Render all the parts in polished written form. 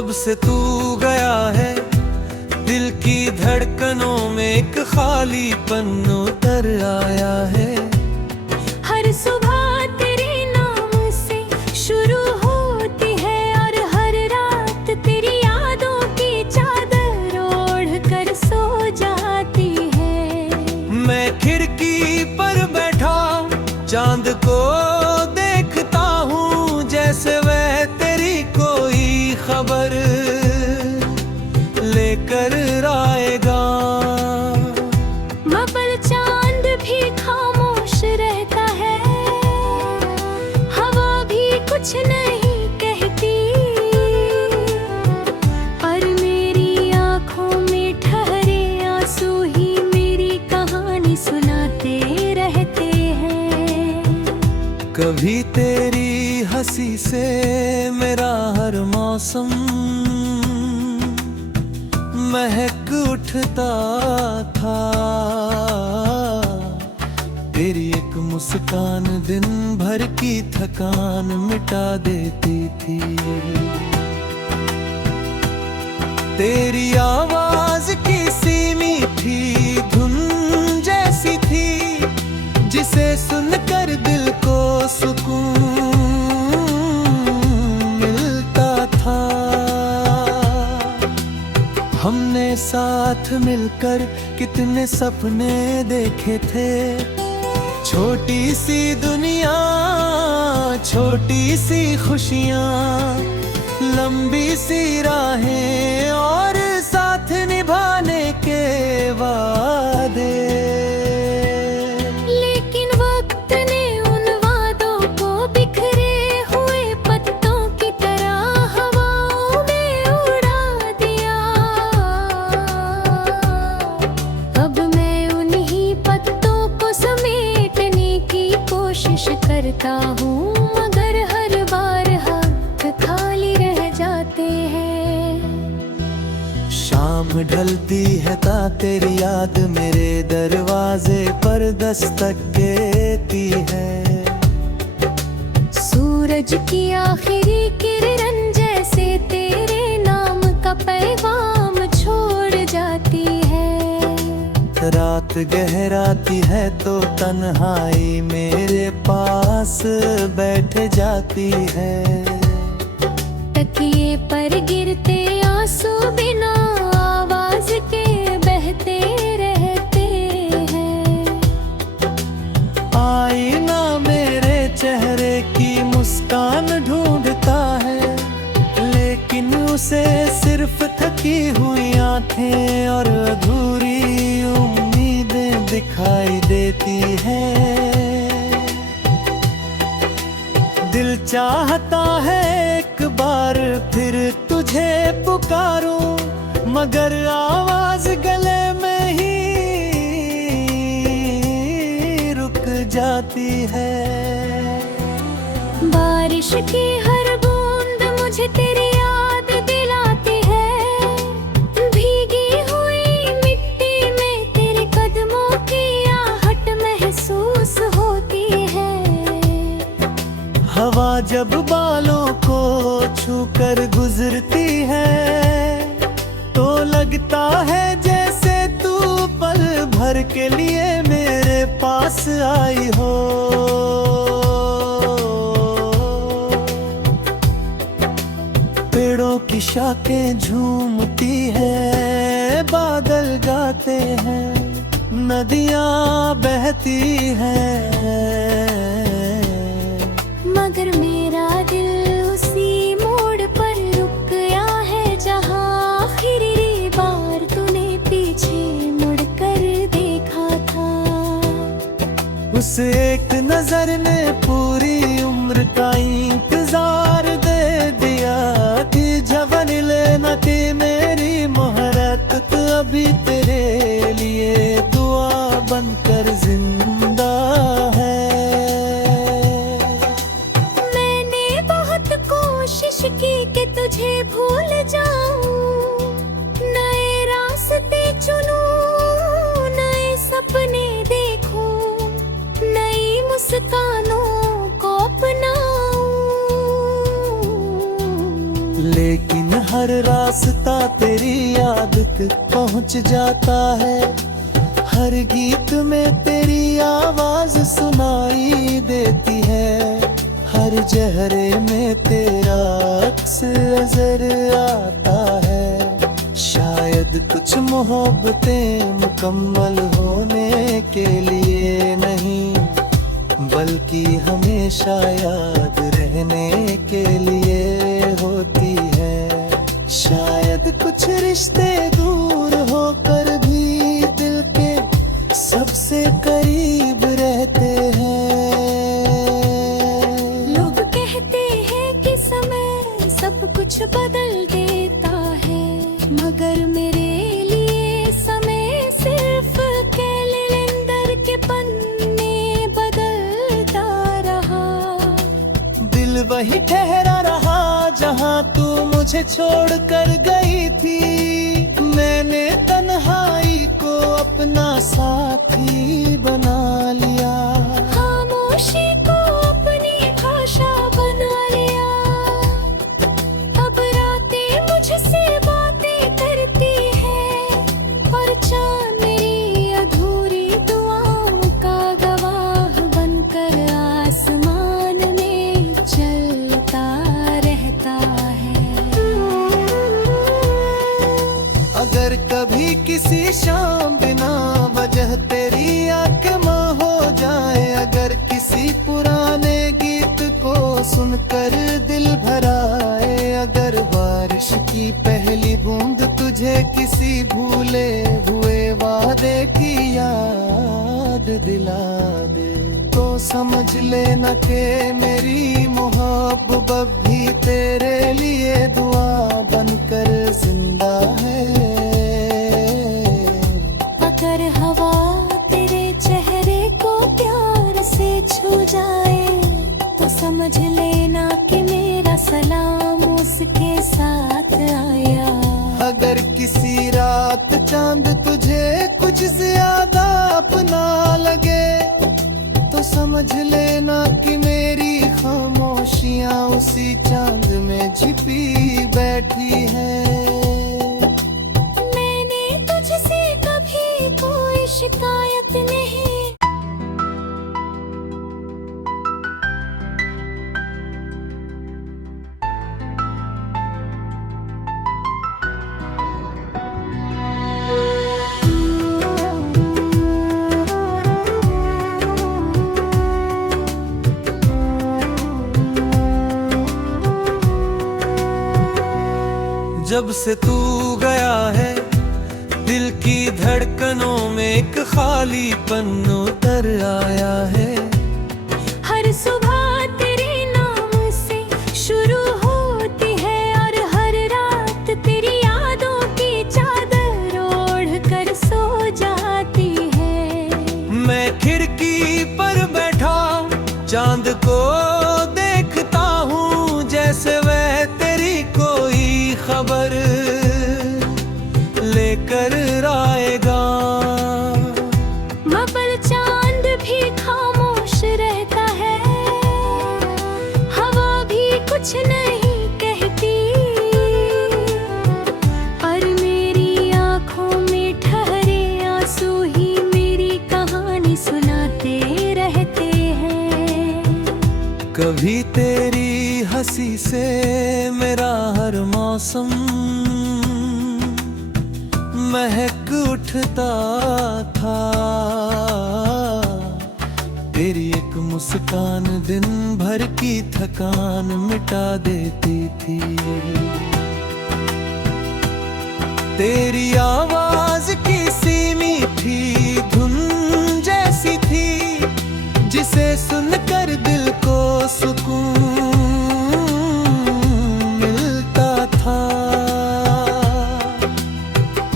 जब से तू गया है दिल की धड़कनों में एक खालीपन उतर आया है। हर सुबह तेरे नाम से शुरू होती है और हर रात तेरी यादों की चादर ओढ़ कर सो जाती है। मैं खिड़की पर बैठा चांद को देखता हूँ, जैसे वह तेरी कोई खबर लेकर आएगा। मगर चांद भी खामोश रहता है, हवा भी कुछ नहीं कहती, और मेरी आंखों में ठहरे आंसू ही मेरी कहानी सुनाते रहते हैं। कभी तेरी हंसी से मेरा हर मौसम महक उठता था, तेरी एक मुस्कान दिन भर की थकान मिटा देती थी। तेरी आवाज की सी मीठी धुन जैसी थी, जिसे सुनकर दिल को सुकून मिलता था। हमने साथ मिलकर कितने सपने देखे थे, छोटी सी दुनिया छोटी सी खुशियाँ, लंबी सी राहें और साथ निभाने के वादे। लेकिन वक्त ने उन वादों को बिखरे हुए पत्तों की तरह हवाओं में उड़ा दिया। अब मैं उन्हीं पत्तों को समेटने की कोशिश करता हूँ, मगर हर बार हाथ खाली रह जाते हैं। शाम ढलती है ता तेरी याद मेरे दरवाजे पर दस्तक देती है। सूरज की आखिरी किरण जैसे तेरे नाम का पैगाम छोड़ जाती है। रात गहराती है तो तन्हाई मेरे पास बैठ जाती है। तकिए पर गिरते आंसू बिना आवाज के बहते रहते हैं। आईना मेरे चेहरे की मुस्कान ढूंढता है, लेकिन उसे सिर्फ थकी हुई आंखें और अधूरी उम्मीदें दिखाई देती हैं। दिल चाहता है एक बार फिर तुझे पुकारूं, मगर आवाज गले में ही रुक जाती है। बारिश की हर बूंद मुझे तेरी याद दिलाती है। भीगी हुई मिट्टी में तेरे कदमों की आहट महसूस होती है। हवा जब बालों को छूकर गुजरती है तो लगता है जैसे तू पल भर के लिए मेरे पास आई हो। पेड़ों की शाखें झूमती है, बादल गाते हैं, नदियाँ बहती हैं, मगर मेरा दिल उसी मोड़ पर रुक गया है जहाँ आखिरी बार तूने पीछे मुड़कर देखा था। उस एक नजर ने पूरी उम्र का इंतजार दे दिया कि जवन लेना थी मेरी मोहब्बत तो अभी तेरे लिए दुआ बनकर जिंदा है। कोशिश की कि तुझे भूल जाऊं, नए रास्ते चुनूं, नए सपने देखूं, नई मुस्कानों को अपनाऊं। लेकिन हर रास्ता तेरी याद तक पहुंच जाता है, हर गीत में तेरी आवाज सुनाई देती है, हर चेहरे में तेरा अक्स नजर आता है। शायद कुछ मोहब्बतें मुकम्मल होने के लिए नहीं, बल्कि हमेशा याद रहने के लिए होती है। शायद कुछ रिश्ते दूर होकर भी दिल के सबसे करीब रहते हैं। लोग कहते हैं कि समय सब कुछ बदल देता है, मगर मेरे लिए समय सिर्फ कैलेंडर के पन्ने बदलता रहा। दिल वही ठहरा रहा जहाँ तू मुझे छोड़ कर गई थी। मैंने तन्हाई को अपना साथी बना लिया, खामोशी को अपनी भाषा बना लिया। अब रातें मुझसे बातें करती है, और चाँद मेरी अधूरी दुआओं का गवाह बनकर आसमान में चलता रहता है। अगर कभी किसी शाम बिना वजह तेरी आत्मा हो जाए, अगर किसी पुराने गीत को सुनकर दिल भराए, अगर बारिश की पहली बूंद तुझे किसी भूले हुए वादे की याद दिला दे, तो समझ लेना कि मेरी मोहब्बत भी तेरे लिए दुआ बनकर जिंदा है। अगर हवा तेरे चेहरे को प्यार से छू जाए, तो समझ लेना कि मेरा सलाम उसके साथ आया। अगर किसी रात चांद तुझे कुछ ज्यादा अपना लगे, तो समझ लेना कि मेरी खामोशियां उसी चांद में छिपी बैठी है। मैंने तुझसे कभी कोई शिकायत नहीं। जब से तू गया है, दिल की धड़कनों में एक खालीपन उतर आया है। हर सुबह तेरे नाम से शुरू होती है, और हर रात तेरी यादों की चादर ओढ़ कर सो जाती है। मैं खिड़की पर बैठा चांद को देखता हूँ, जैसे वह तेरी कोई खबर लेकर आएगा। मगर चांद भी खामोश रहता है, हवा भी कुछ नहीं कहती, और मेरी आंखों में ठहरे आंसू ही मेरी कहानी सुनाते रहते हैं। कभी तेरी हंसी से मेरा हर मौसम महक उठता था, तेरी एक मुस्कान दिन भर की थकान मिटा देती थी। तेरी आवाज की सी मीठी धुन जैसी थी, जिसे सुनकर दिल को सुकून मिलता था।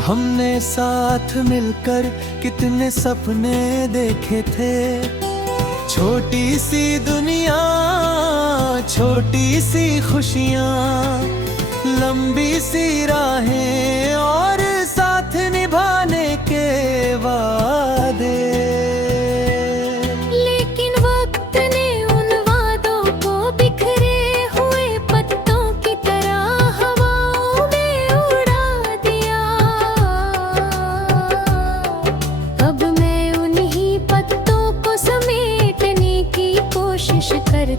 हमने साथ मिलकर कितने सपने देखे थे, छोटी सी दुनिया, छोटी सी खुशियाँ, लंबी सी राहें और साथ निभाने के वादे। लेकिन वक्त ने उन वादों को बिखरे हुए पत्तों की तरह हवाओं में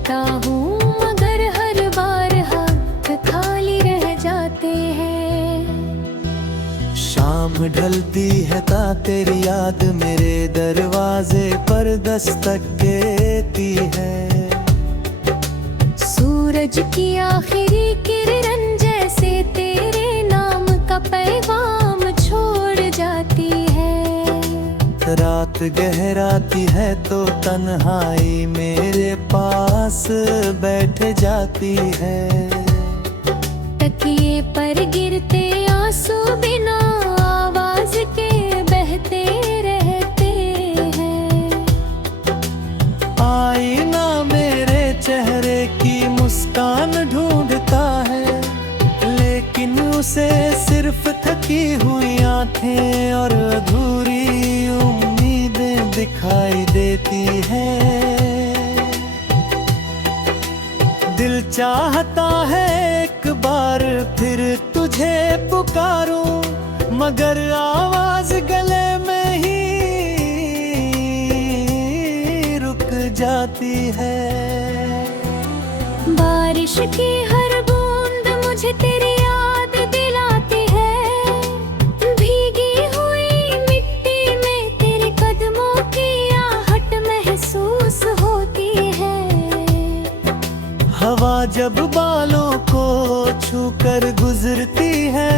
देता हूँ मगर हर बार हाथ खाली रह जाते हैं। शाम ढलती है ता तेरी याद मेरे दरवाजे पर दस्तक देती है। सूरज की आखिरी किरण जैसे तेरे नाम का पैगाम छोड़ जाती है। रात गहराती है तो तन्हाई मेरे पास बैठ जाती है। तकिए पर गिरते आंसू बिना आवाज के बहते रहते हैं। आईना मेरे चेहरे की मुस्कान ढूंढता है, लेकिन उसे सिर्फ थकी हुई आंखें और अधूरी उम्मीदें दिखाई देती हैं। दिल चाहता है एक बार फिर तुझे पुकारूं, मगर आवाज गले में ही रुक जाती है। बारिश की हर बूंद मुझे तेरी याद दिलाती है। भीगी हुई मिट्टी में तेरे कदमों की आहट महसूस होती है। हवा जब बालों को छूकर गुजरती है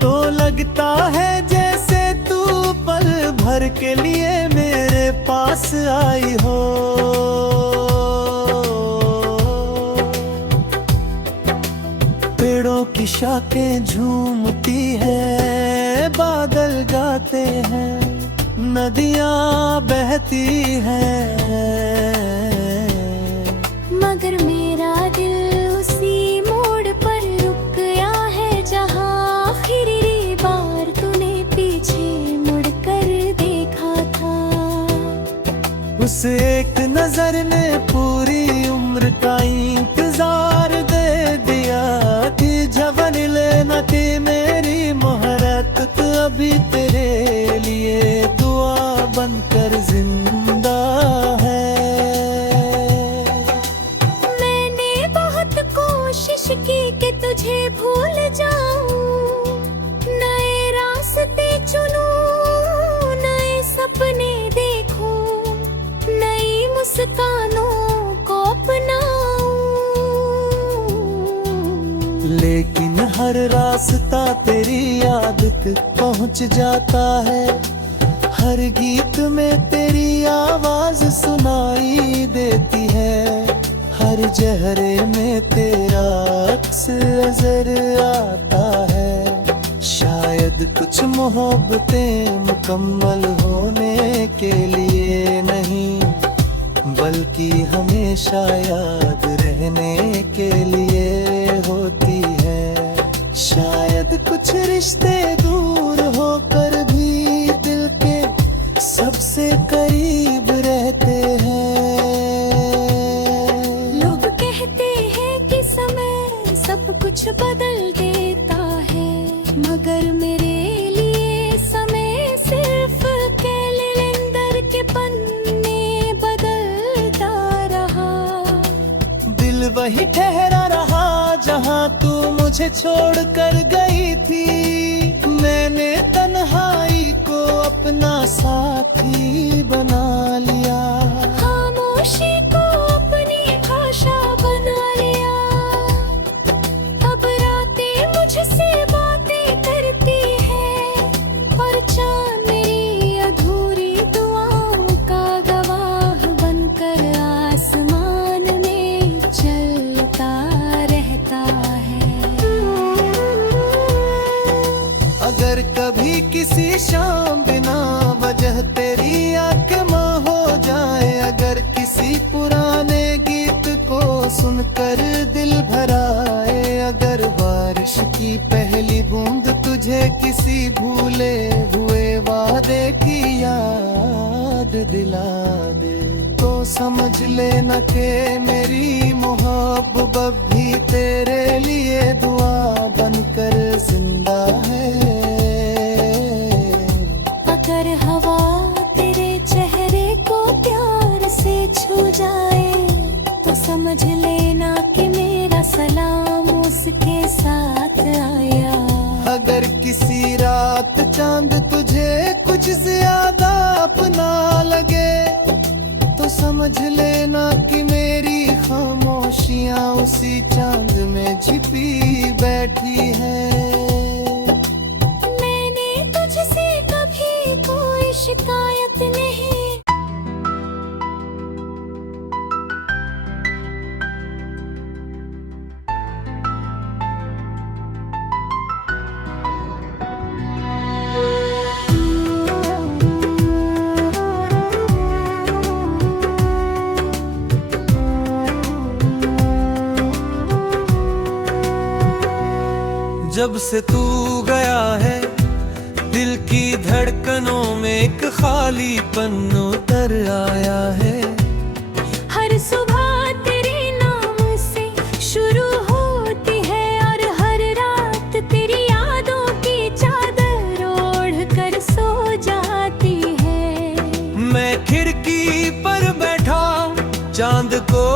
तो लगता है जैसे तू पल भर के लिए मेरे पास आई हो। पेड़ों की शाखें झूमती है, बादल गाते हैं, नदियाँ बहती हैं, मगर मेरा दिल उसी मोड़ पर रुक गया है जहाँ आखिरी बार तूने पीछे मुड़कर देखा था। उस एक नजर ने पूरी उम्र का इंतजार दे दिया कि जवन लेना थी मेरी मोहब्बत तो अभी तेरे लिए दुआ बनकर जिंदा है। मैंने बहुत कोशिश की कि तुझे भूल जाऊं, नए रास्ते चुनूं, नए सपने देखूं, नई मुस्कानों को अपनाऊं। लेकिन हर रास्ता तेरी याद तक पहुंच जाता है। हर गीत में तेरी आवाज सुनाई देती है, हर चेहरे में तेरा अक्स नजर आता है। शायद कुछ मोहब्बतें मुकम्मल होने के लिए नहीं, बल्कि हमेशा याद रहने के लिए होती है। शायद कुछ रिश्ते दूर होकर भी दिल के सबसे करीब रहते हैं। लोग कहते हैं कि समय सब कुछ बदल देता है, मगर मेरे लिए समय सिर्फ कैलेंडर के पन्ने बदलता रहा। दिल वही ठहरा रहा जहाँ तू मुझे छोड़ कर गई थी। मैंने तन्हाई को अपना साथी बना लिया, खामोशी को अपनी भाषा बना लिया। अब रातें मुझसे बातें करती है और चाँद मेरी अधूरी दुआओं का गवाह बनकर आसमान में चलता रहता है। अगर कभी किसी शाम बिना वजह तेरी आँख मां हो जाए, अगर किसी पुराने गीत को सुनकर दिल भराए, अगर बारिश की पहली बूंद तुझे किसी भूले हुए वादे की याद दिला दे, तो समझ लेना कि मेरी मोहब्बत भी तेरे लिए दुआ बनकर जिंदा है। अगर हवा तेरे चेहरे को प्यार से छू जाए, समझ लेना कि मेरी खामोशियां उसी चांद में छिपी बैठी है। मैंने तुझसे कभी कोई शिकायत नहीं। जब से तू गया है दिल की धड़कनों में एक खालीपन उतर आया है। हर सुबह तेरे नाम से शुरू होती है और हर रात तेरी यादों की चादर ओढ़ कर सो जाती है। मैं खिड़की पर बैठा चांद को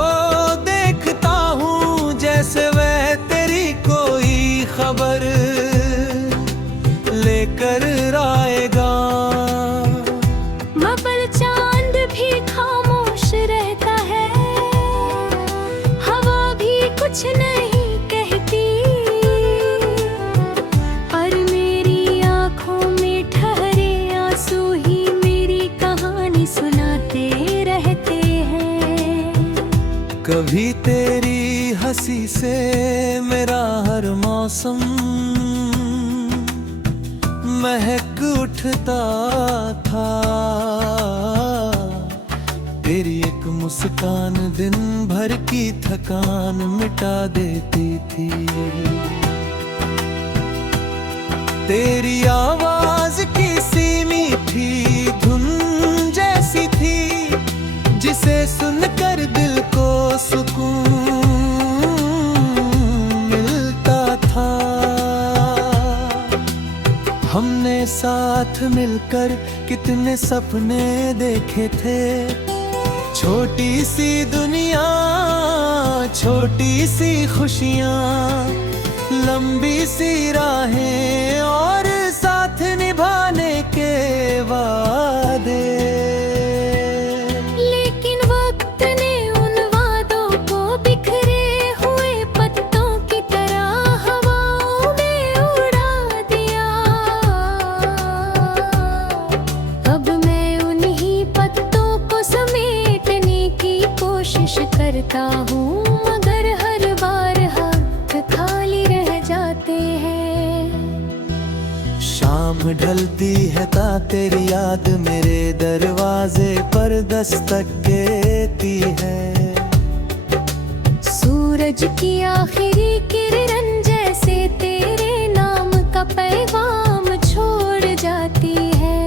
देखता हूँ जैसे वह तेरी कोई खबर लेकर आएगा। मगर चांद भी खामोश रहता है, हवा भी कुछ नहीं कहती, और मेरी आंखों में ठहरे आंसू ही मेरी कहानी सुनाते रहते हैं। कभी तेरी हंसी से मेरा हर मौसम महक उठता था। तेरी एक मुस्कान दिन भर की थकान मिटा देती थी। तेरी आवाज की सी मीठी धुन जैसी थी जिसे सुनकर दिल को सुकून मिलता था। हमने साथ मिलकर कितने सपने देखे थे। छोटी सी दुनिया, छोटी सी खुशियाँ, लंबी सी राहें और साथ निभाने के वादे। लेकिन वक्त ने उन वादों को बिखरे हुए पत्तों की तरह हवाओं में उड़ा दिया। अब मैं उन्हीं पत्तों को समेटने की कोशिश करता हूँ, मगर हर बार हाथ खाली रह जाते हैं। शाम ढलती है ता तेरी याद मेरे दरवाजे पर दस्तक देती है। सूरज की आखिरी किरण जैसे तेरे नाम का पैगाम छोड़ जाती है।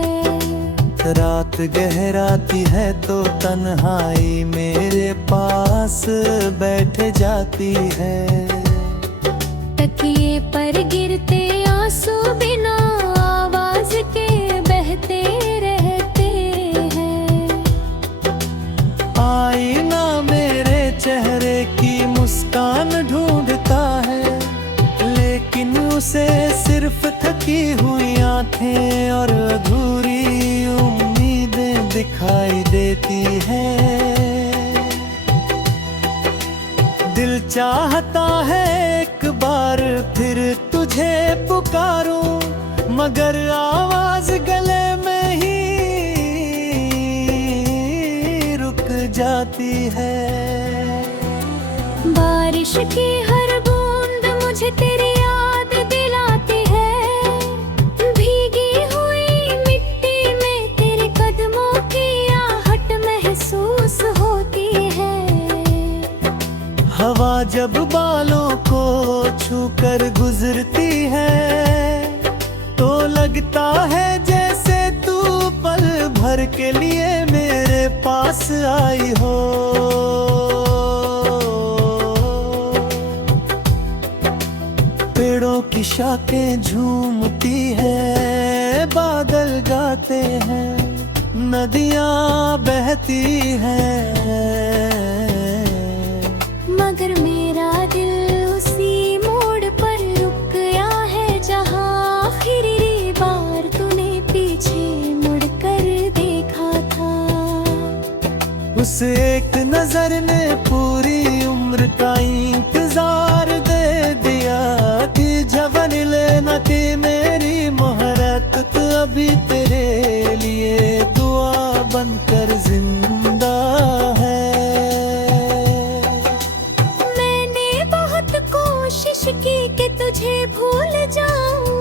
रात गहराती है तो तन्हाई मेरे पास बैठ जाती है। तकिए पर गिरते आंसू बिना आवाज के बहते रहते हैं। आईना मेरे चेहरे की मुस्कान ढूंढता है, लेकिन उसे सिर्फ थकी हुई आंखें और अधूरी उम्मीदें दिखाई देती हैं। दिल चाहता है एक बार फिर तुझे पुकारूं, मगर आवाज गले में ही रुक जाती है। बारिश की हर बूंद मुझे तेरी याद दिलाती है। भीगी हुई मिट्टी में तेरे कदमों की आहट महसूस होती है। हवा जब बालों को छूकर गुजरती है तो लगता है जैसे तू पल भर के लिए मेरे पास आई हो। पेड़ों की शाखें झूमती है, बादल गाते हैं, नदियाँ बहती हैं, मगर मेरा दिल उसी मोड़ पर रुक गया है जहाँ आखिरी बार तूने पीछे मुड़कर देखा था। उस एक नजर ने पूरी उम्र का इंतजार दे दिया कि जवन लेना थी मेरी मोहरत तो अभी तेरे लिए दुआ बनकर जिंदा है। मैंने बहुत कोशिश की कि तुझे भूल जाऊं,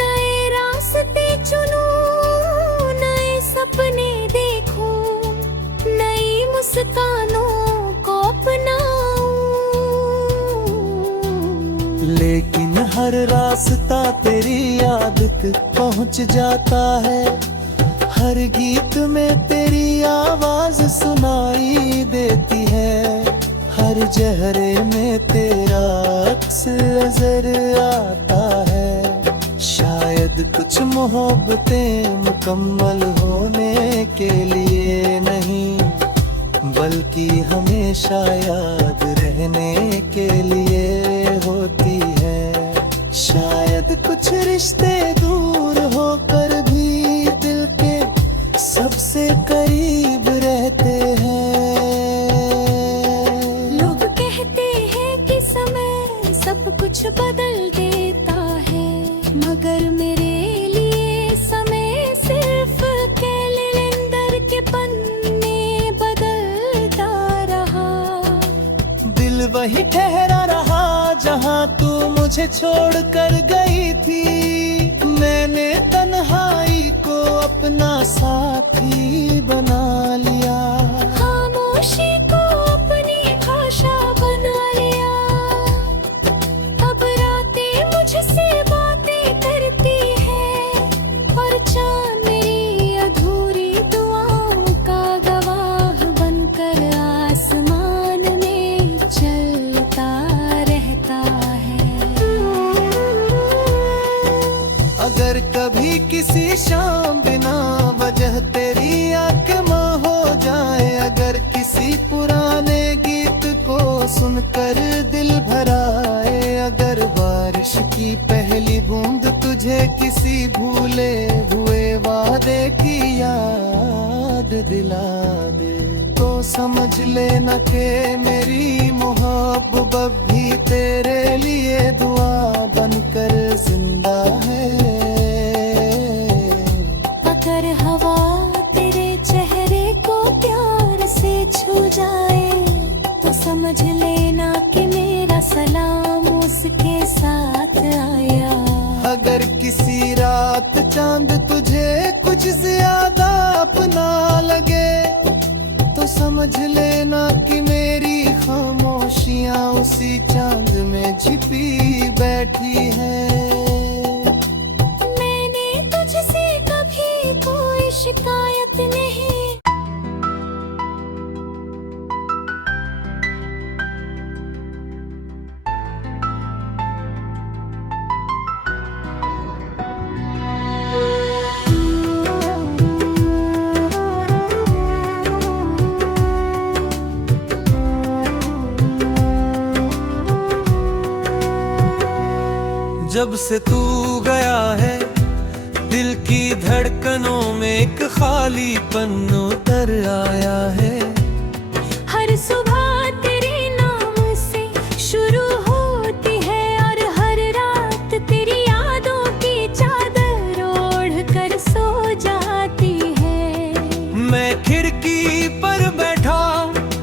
नए रास्ते चुनूं, नए सपने देखूं, नई मुस्कानों को अपनाऊं। लेकिन हर रास्ता तेरी याद तक पहुंच जाता है, हर गीत में तेरी आवाज सुनाई देती है, हर चेहरे में तेरा अक्स नजर आता है। शायद कुछ मोहब्बतें मुकम्मल होने के लिए नहीं, बल्कि हमेशा याद रहने के लिए होती है। शायद कुछ रिश्ते दूर होकर भी दिल के सबसे करीब रहते हैं। लोग कहते हैं कि समय सब कुछ बदल देता है, मगर मेरे लिए समय सिर्फ कैलेंडर के पन्ने बदलता रहा। दिल वही ठहरा रहा जहाँ तू मुझे छोड़ कर गई थी। मैंने तन्हाई को अपना साथी बना लिया, खामोशी को अपनी भाषा बना लिया। अब रातें मुझसे बातें करती है और चाँद मेरी अधूरी दुआओं का गवाह बनकर आसमान में चलता रहता है। अगर कभी किसी शाम बिना वजह तेरी आंख मां हो जाए, अगर किसी पुराने गीत को सुनकर दिल भराए, अगर बारिश की पहली बूंद तुझे किसी भूले हुए वादे की याद दिला दे, तो समझ लेना कि मेरी मोहब्बत भी तेरे लिए दुआ बनकर जिंदा है। अगर हवा तेरे चेहरे को प्यार से छू जाए, तो समझ लेना कि मेरा सलाम उसके साथ आया। अगर किसी रात चांद तुझे कुछ ज्यादा अपना लगे, तो समझ लेना कि मेरी खामोशियां उसी चांद में छिपी बैठी है। मैंने तुझसे कभी कोई शिकायत नहीं। जब से तू गया है दिल की धड़कनों में एक खालीपन उतर आया है। हर सुबह तेरे नाम से शुरू होती है और हर रात तेरी यादों की चादर ओढ़ कर सो जाती है। मैं खिड़की पर बैठा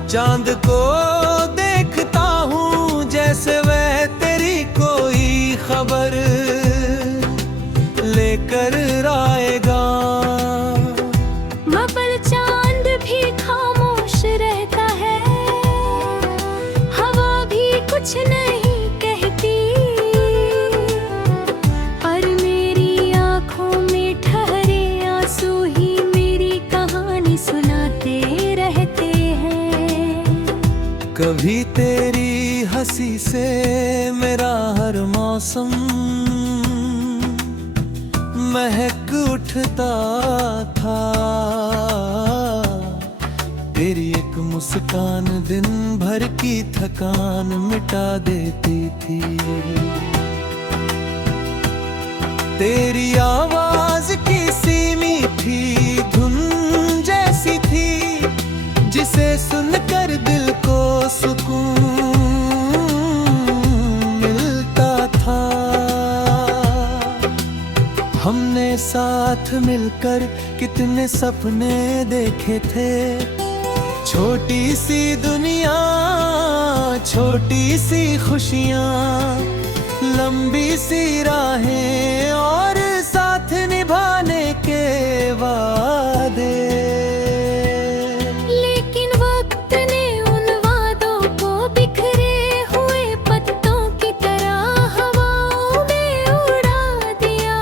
चांद को देखता हूँ, जैसे वह तेरी कोई खबर लेकर आएगा। मगर चांद भी खामोश रहता है, हवा भी कुछ नहीं कहती, और मेरी आंखों में ठहरे आंसू ही मेरी कहानी सुनाते रहते हैं। कभी तेरी हंसी से मेरा हर मौसम महक उठता था, तेरी एक मुस्कान दिन भर की थकान मिटा देती थी। तेरी आवाज की सी मीठी धुन जैसी थी साथ मिलकर कितने सपने देखे थे। छोटी सी दुनिया, छोटी सी खुशियाँ, लंबी सी राहें और साथ निभाने के वादे। लेकिन वक्त ने उन वादों को बिखरे हुए पत्तों की तरह हवाओं में उड़ा दिया।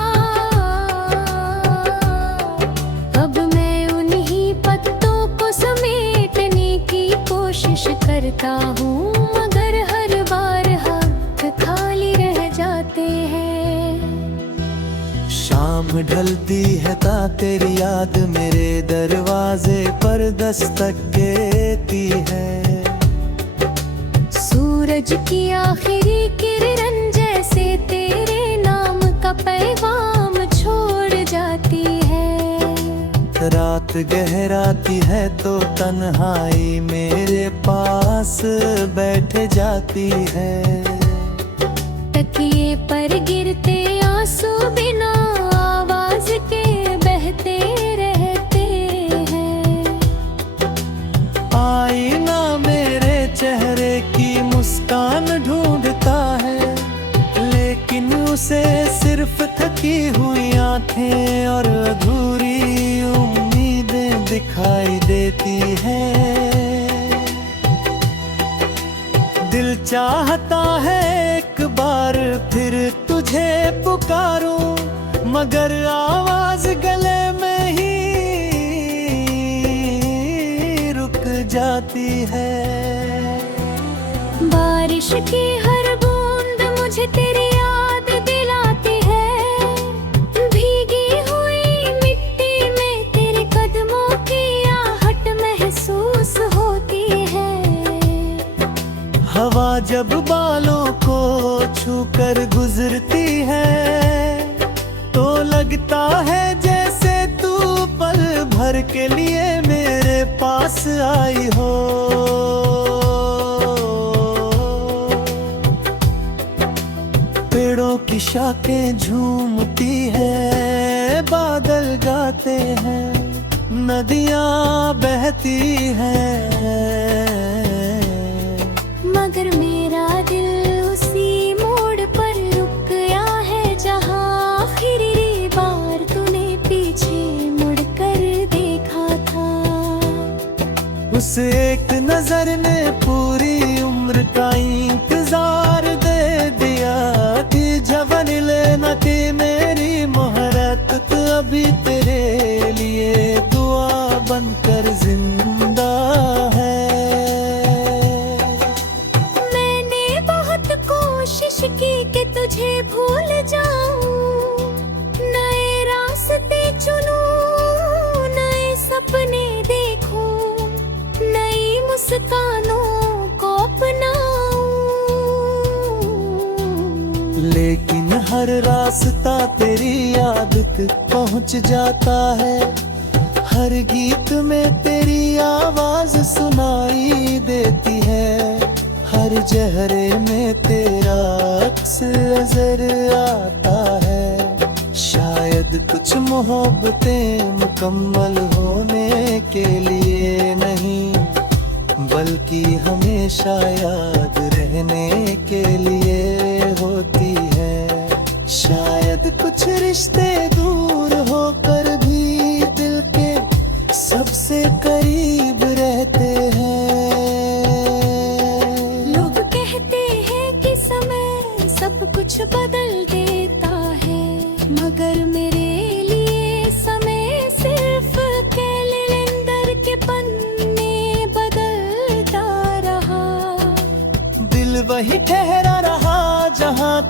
अब मैं उन्हीं पत्तों को समेटने की कोशिश करता हूँ, मगर हर बार हाथ खाली रह जाते हैं। शाम ढलती है ता तेरी याद मेरे दरवाजे पर दस्तक देती है। सूरज की आखिरी किरण जैसे तेरे नाम का पैगाम छोड़ जाती है। रात गहराती है तो तन्हाई मेरे पास बैठ जाती है। तकिए पर गिरते आंसू बिना आवाज के बहते रहते हैं। आईना मेरे चेहरे की मुस्कान ढूंढता है, लेकिन उसे सिर्फ थकी हुई आंखें और अधूरी उम्मीदें दिखाई देती हैं। दिल चाहता है एक बार फिर तुझे पुकारूं, मगर आवाज गले में ही रुक जाती है। बारिश की हर बूंद मुझे तेरी याद दिलाती है। भीगी हुई मिट्टी में तेरे कदमों की आहट महसूस होती है। हवा जब बालों को छूकर गुजरती है तो लगता है जैसे तू पल भर के लिए मेरे पास आई हो। पेड़ों की शाखें झूमती है, बादल गाते हैं, नदियाँ बहती हैं, मगर मेरा दिल उसी मोड़ पर रुक गया है जहाँ आखिरी बार तूने पीछे मुड़कर देखा था। उस एक नजर ने पूरी उम्र का इंतजार दे दिया कि जवन लेना थी मेरी मोहब्बत तो अभी तेरे लिए दुआ बनकर जिंदा है। कोशिश की कि तुझे भूल जाऊं, नए रास्ते चुनूं, नए सपने देखूं, नई मुस्कानों को अपनाऊं। लेकिन हर रास्ता तेरी याद तक पहुंच जाता है। हर गीत में तेरी आवाज सुनाई देती है, हर चेहरे में तेरा अक्स नजर आता है। शायद कुछ मोहब्बतें मुकम्मल होने के लिए नहीं, बल्कि हमेशा याद रहने के लिए होती है। शायद कुछ रिश्ते दूर होकर भी दिल के सबसे करीब रहते हैं। सब कुछ बदल देता है, मगर मेरे लिए समय सिर्फ कैलेंडर के पन्ने बदलता रहा। दिल वही ठहरा रहा जहाँ